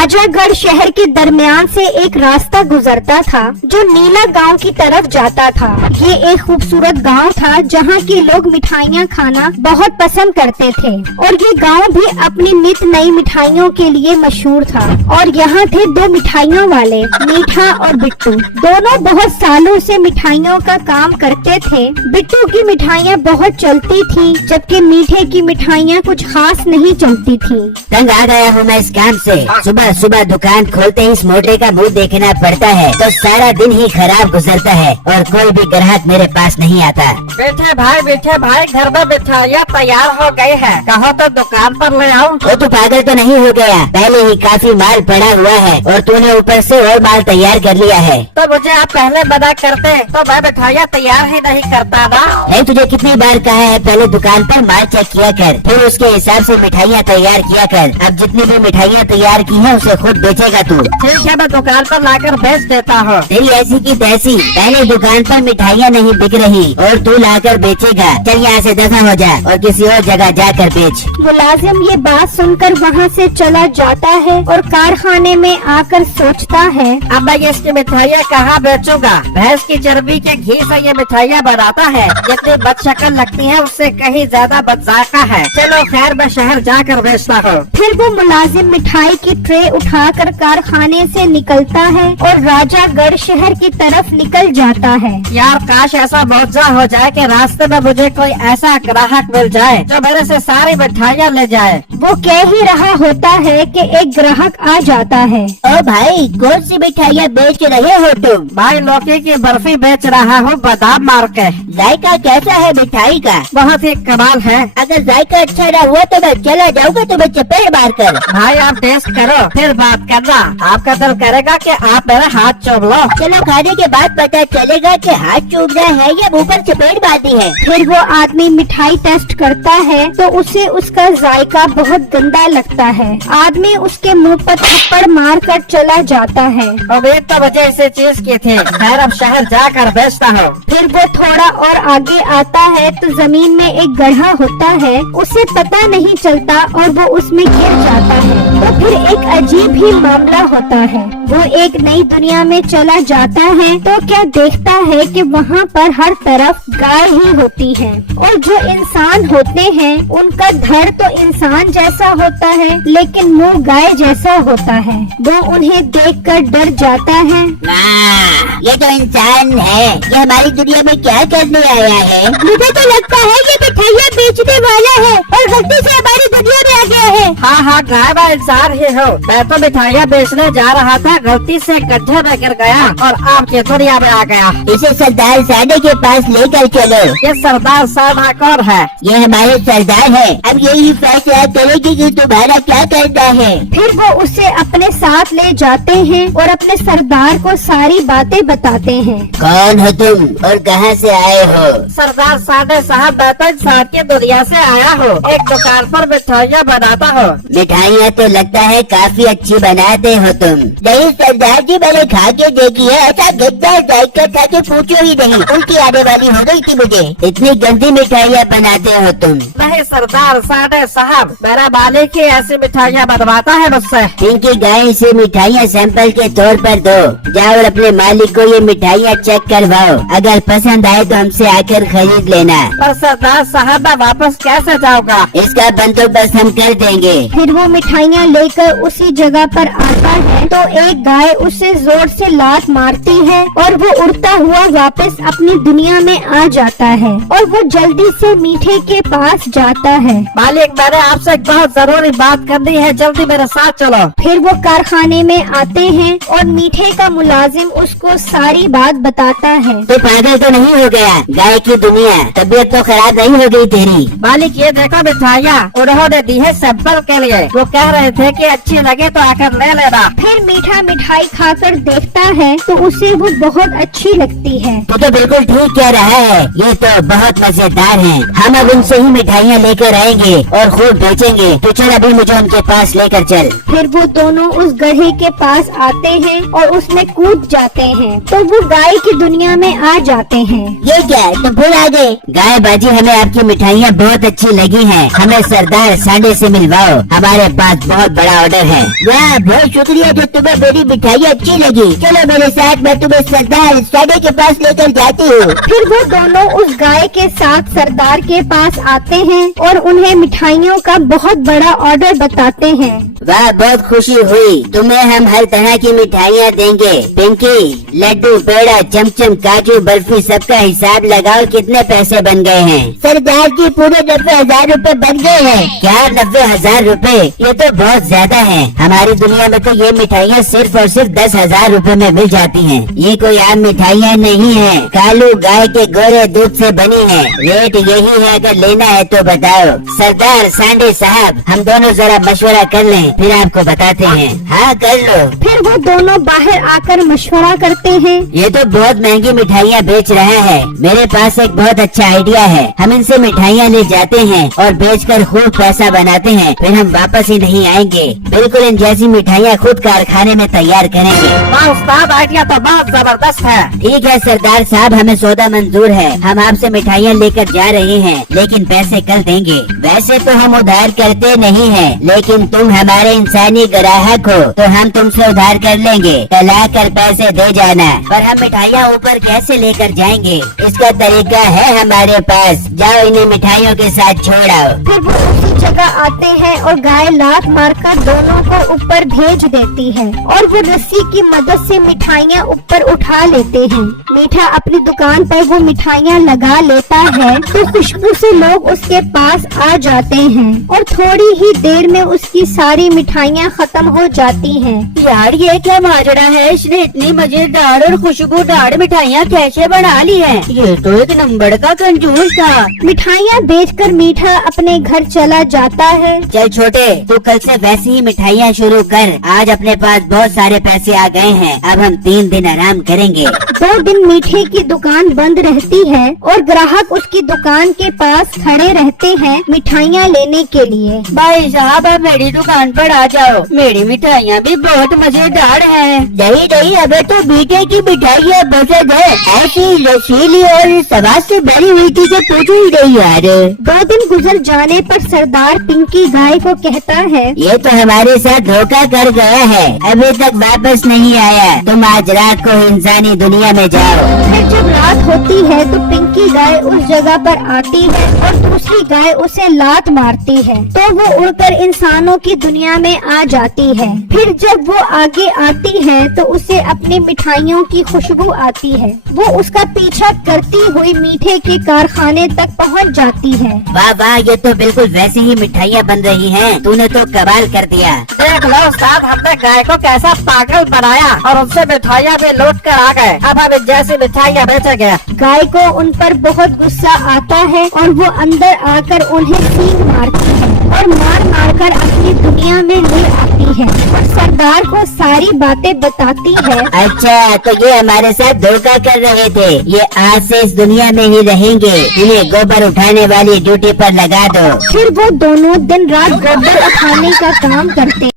राजागढ़ शहर के दरमियान से एक रास्ता गुजरता था जो नीला गांव की तरफ जाता था। ये एक खूबसूरत गांव था जहां के लोग मिठाइयां खाना बहुत पसंद करते थे और ये गांव भी अपनी नित नई मिठाइयों के लिए मशहूर था। और यहाँ थे दो मिठाइयों वाले, मीठा और बिट्टू। दोनों बहुत सालों से मिठाइयों का काम करते थे। बिट्टू की मिठाइयाँ बहुत चलती थी जबकि मीठे की मिठाइयाँ कुछ खास नहीं चलती थी। तंग आ गया हूँ मैं इस काम से। सुबह सुबह दुकान खोलते ही इस मोटे का मुंह देखना पड़ता है तो सारा दिन ही खराब गुजरता है और कोई भी ग्राहक मेरे पास नहीं आता। बैठे भाई घर में मिठाइयाँ तैयार हो गई है, कहो तो दुकान पर ले आऊँ। वो तू पागल तो नहीं हो गया? पहले ही काफी माल पड़ा हुआ है और तूने ऊपर से और माल तैयार कर लिया है। तो मुझे आप पहले मना करते तो मैं मिठाइयाँ तैयार ही नहीं करता ना। नहीं, तुझे कितनी बार कहा है पहले दुकान पर माल चेक किया कर, फिर उसके हिसाब से मिठाइयाँ तैयार किया कर। अब जितनी भी मिठाइयाँ तैयार की है उसे खुद बेचेगा तू। ठीक है, मैं दुकान पर लाकर बेच देता हूँ। तेरी ऐसी की तैसी, पहले दुकान पर मिठाइयाँ नहीं बिक रही और तू लाकर बेचेगा। चल यहाँ से दफा हो जा और किसी और जगह जाकर बेच। मुलाजिम ये बात सुनकर वहाँ से चला जाता है और कारखाने में आकर सोचता है, अब मैं इसकी मिठाइयाँ कहाँ बेचूंगा? भैंस की चर्बी के घी से ये मिठाइयाँ बनाता है, जितनी बदशक्ल लगती है उससे कहीं ज्यादा बदजाका है। चलो खैर, मैं शहर जाकर बेचता हूँ। फिर वो मुलाजिम मिठाई की ट्रे उठाकर कारखाने से निकलता है और राजागढ़ शहर की तरफ निकल जाता है। यार काश ऐसा मौका हो जाए कि रास्ते में मुझे कोई ऐसा ग्राहक मिल जाए जो मेरे से सारी मिठाइयाँ ले जाए। वो कह ही रहा होता है कि एक ग्राहक आ जाता है। ओ भाई, कौन सी मिठाइयाँ बेच रहे हो तुम? भाई लौकी की बर्फी बेच रहा हूँ बादाम मार के। जायका कैसा है मिठाई का? बहुत ही कमाल है। अगर जायका अच्छा ना हुआ तो मैं चला जाऊंगा तुम्हें चपेट मार कर। भाई आप टेस्ट करो फिर बात करना। आपका दिल करेगा कि आप मेरा हाथ चूम लो। चलो खाने के बाद पता चलेगा कि हाथ चूमना है या मुँह पर चपेट मारनी है। फिर वो आदमी मिठाई टेस्ट करता है तो उसे उसका जायका बहुत गंदा लगता है। आदमी उसके मुंह पर थप्पड़ मार कर चला जाता है। उम्मीद तो मुझे इसी चीज की थी। खैर अब शहर जाकर बेचता हूँ। फिर वो थोड़ा और आगे आता है तो जमीन में एक गड्ढा होता है, उसे पता नहीं चलता और वो उसमें गिर जाता है। तो फिर एक अजीब ही मामला होता है। वो एक नई दुनिया में चला जाता है तो क्या देखता है कि वहाँ पर हर तरफ गाय ही होती है और जो इंसान होते हैं उनका धड़ तो इंसान जैसा होता है लेकिन मुंह गाय जैसा होता है। वो उन्हें देखकर डर जाता है। वाह, ये तो इंसान है, ये हमारी दुनिया में क्या करने आया है? मुझे तो लगता है ये मिठाइयाँ बेचने वाला है और गलती से हमारी दुनिया में आ गया है। हाँ गाय मैं इंसान ही हूँ। मैं तो मिठाइयाँ बेचने जा रहा था, गलती से गड्ढे में गिर गया और आपकी दुनिया में आ गया। इसे सरदार साडे के पास लेकर चलो। ये सरदार साडा कौन है? ये हमारे सरदार है। अब यही फैसला करेगी कि तुम्हारा क्या करना है। फिर वो उसे अपने साथ ले जाते हैं और अपने सरदार को सारी बातें बताते हैं। कौन हो तुम और कहाँ से आए हो? सरदार साडे साहब, मैं तो इंसान की दुनिया से आया हूँ। एक दुकान पर मिठाइयाँ बनाता हूँ। मिठाइयाँ तो लगता है काफी अच्छी बनाते हो तुम। नहीं सरदार जी, मैंने खा के देखी है, ऐसा गंदा जायका था कि पूछो ही नहीं, उल्टी आने वाली हो गई थी मुझे। इतनी गंदी मिठाइयाँ बनाते हो तुम। नहीं सरदार साडे साहब, मेरा मालिक ही ऐसी मिठाइयाँ बनवाता है मुझसे। इनकी गाय से मिठाइयाँ सैंपल के तौर पर दो। जाओ और अपने मालिक को ये मिठाइयाँ चेक करवाओ, अगर पसंद आए तो हमसे आकर खरीद लेना। पर सरदार साहब मैं वापस कैसे जाऊँगा? इसका बंदोबस्त हम कर देंगे। फिर वो मिठाइयाँ लेकर उसी जगह पर आता है तो एक गाय उसे जोर से लात मारती है और वो उड़ता हुआ वापस अपनी दुनिया में आ जाता है और वो जल्दी से मीठे के पास जाता है। मालिक, मैंने आपसे एक बहुत जरूरी बात करनी है, जल्दी मेरे साथ चलो। फिर वो कारखाने में आते हैं और मीठे का मुलाजिम उसको सारी बात बताता है। तो पागल तो नहीं हो गया? गाय की दुनिया, तबीयत तो खराब नहीं हो गई तेरी? मालिक ये देखो मिठाइयाँ, उन्होंने दी है सैंपल के लिए। वो कह रहे थे कि अच्छी लगे तो आकर ले लेना। फिर मीठा मिठाई खाकर देखता है तो उसे वो बहुत अच्छी लगती है। तो बिल्कुल ठीक कह रहा है, ये तो बहुत मजेदार है। हम अब उनसे ही मिठाइयाँ लेकर आएंगे और खूब बेचेंगे। तो चल अभी मुझे उनके पास लेकर चल। फिर वो दोनों उस गड्ढे के पास आते हैं और उसमें कूद जाते हैं तो वो गाय की दुनिया में आ जाते हैं। ये क्या, तो भूल आ गए? गाय बाजी, हमें आपकी मिठाइयाँ बहुत अच्छी लगी हैं। हमें सरदार साडे से मिलवाओ, हमारे पास बहुत बड़ा ऑर्डर है। वाह, बहुत शुक्रिया जो तुम्हें मेरी मिठाई अच्छी लगी। चलो मेरे साथ, मैं तुम्हें सरदार साडे के पास लेकर जाती हूँ। फिर वो दोनों उस गाय के साथ सरदार के पास आते हैं और उन्हें मिठाइयों का बहुत बड़ा ऑर्डर बताते हैं। वाह, बहुत खुशी हुई। तुम्हें हम हर तरह की मिठाइयाँ देंगे। पिंकी, लड्डू, पेड़ा, चमचम, काजू, बर्फी, सबका हिसाब लगाओ कितने पैसे बन गए हैं। सरदार जी, पूरे 90,000 रूपए बन गए हैं। क्या 90,000 रूपए? ये तो बहुत ज्यादा है। हमारी दुनिया में तो ये मिठाइयाँ सिर्फ और सिर्फ 10,000 रूपए में मिल जाती हैं। ये कोई आम मिठाइयाँ नहीं है, कालू गाय के गोरे दूध से बनी है। रेट यही है, अगर लेना है तो बताओ। सरदार सांडे साहब, हम दोनों जरा मशवरा कर लें, फिर आपको बताते हैं। हाँ, कर लो। फिर वो दोनों बाहर आकर मशवरा करते हैं। ये तो बहुत महंगी मिठाइयाँ बेच रहा है। मेरे पास एक बहुत अच्छा आइडिया है। हम इनसे मिठाइयाँ ले जाते हैं और बेचकर खूब पैसा बनाते हैं, फिर हम वापस ही नहीं आएंगे। बिल्कुल इन जैसी मिठाइयाँ खुद कारखाने में तैयार करेंगे। वाह उस्ताद, आइडिया तो बहुत जबरदस्त है। ठीक है सरदार साहब, हमें सौदा मंजूर है। हम आपसे मिठाइयाँ लेकर जा रहे हैं, लेकिन पैसे कल देंगे। वैसे तो हम उधार करते नहीं हैं, लेकिन तुम हमारे इंसानी ग्राहक हो तो हम तुमसे उधार कर लेंगे। कल आकर पैसे दे जाना। पर हम मिठाइयाँ ऊपर कैसे लेकर जाएंगे? इसका तरीका है हमारे पास। जाओ, इन्हें मिठाइयों के साथ छोड़ाओ। फिर वो उसी जगह आते हैं और गाय लात मारकर दोनों को ऊपर भेज देती है और वो रस्सी की मदद से मिठाइयाँ ऊपर उठा लेते हैं। मीठा अपनी दुकान पर वो मिठाइयाँ लगा लेता है तो खुशबू से लोग उसके पास आ जाते हैं और थोड़ी ही देर में उसकी सारी मिठाइयाँ खत्म हो जाती हैं। यार, ये क्या माजरा है? इसने इतनी मजेदार और खुशबूदार मिठाइयाँ कैसे बना ली है? ये तो एक नंबर का कंजूस था। मिठाइयाँ बेचकर मीठा अपने घर चला जाता है। चल छोटे, तू कल से वैसी ही मिठाइयाँ शुरू कर। आज अपने पास बहुत सारे पैसे आ गए हैं, अब हम 3 दिन आराम करेंगे। 2 दिन मीठे की दुकान बंद रहती है और ग्राहक उसकी दुकान के पास खड़े रहते हैं मिठाइयाँ लेने के लिए। भाई साहब, आप मेरी दुकान पर आ जाओ, मेरी मिठाइयाँ भी बहुत मजेदार हैं। नहीं नहीं, हमें तो मीठे की मिठाइयाँ पसंद है। ऐसी रसीली और स्वाद से भरी हुई चीजें पूछो ही नहीं यार। 2 दिन गुजर जाने पर सरदार पिंकी गाय को कहता है, ये तो हमारे साथ धोखा कर गया है, अभी तक वापस नहीं आया। तुम आज रात को इंसानी दुनिया में जाओ। फिर जब रात होती है तो पिंकी गाय उस जगह पर आती है और दूसरी गाय उसे लात मारती है तो वो उड़कर इंसानों की दुनिया में आ जाती है। फिर जब वो आगे आती है तो उसे अपनी मिठाइयों की खुशबू आती है। वो उसका पीछा करती हुई मीठे के कारखाने तक पहुंच जाती है। वाह वाह, ये तो बिल्कुल वैसी ही मिठाइयाँ बन रही हैं। तूने तो कमाल कर दिया। देख लो उस्ताद, हमने गाय को कैसा पागल बनाया और उनसे मिठाइयाँ भी लूट कर आ गए। अब हम जैसी मिठाइयाँ बेचेंगे। गाय को उन पर बहुत गुस्सा आता है और वो अंदर आकर उन्हें सींग मारती है और मार मार कर अपनी दुनिया में ले आती है और सरदार को सारी बातें बताती है। अच्छा, तो ये हमारे साथ धोखा कर रहे थे। ये आज से इस दुनिया में ही रहेंगे। इन्हें गोबर उठाने वाली ड्यूटी पर लगा दो। फिर वो दोनों दिन रात गोबर उठाने का काम करते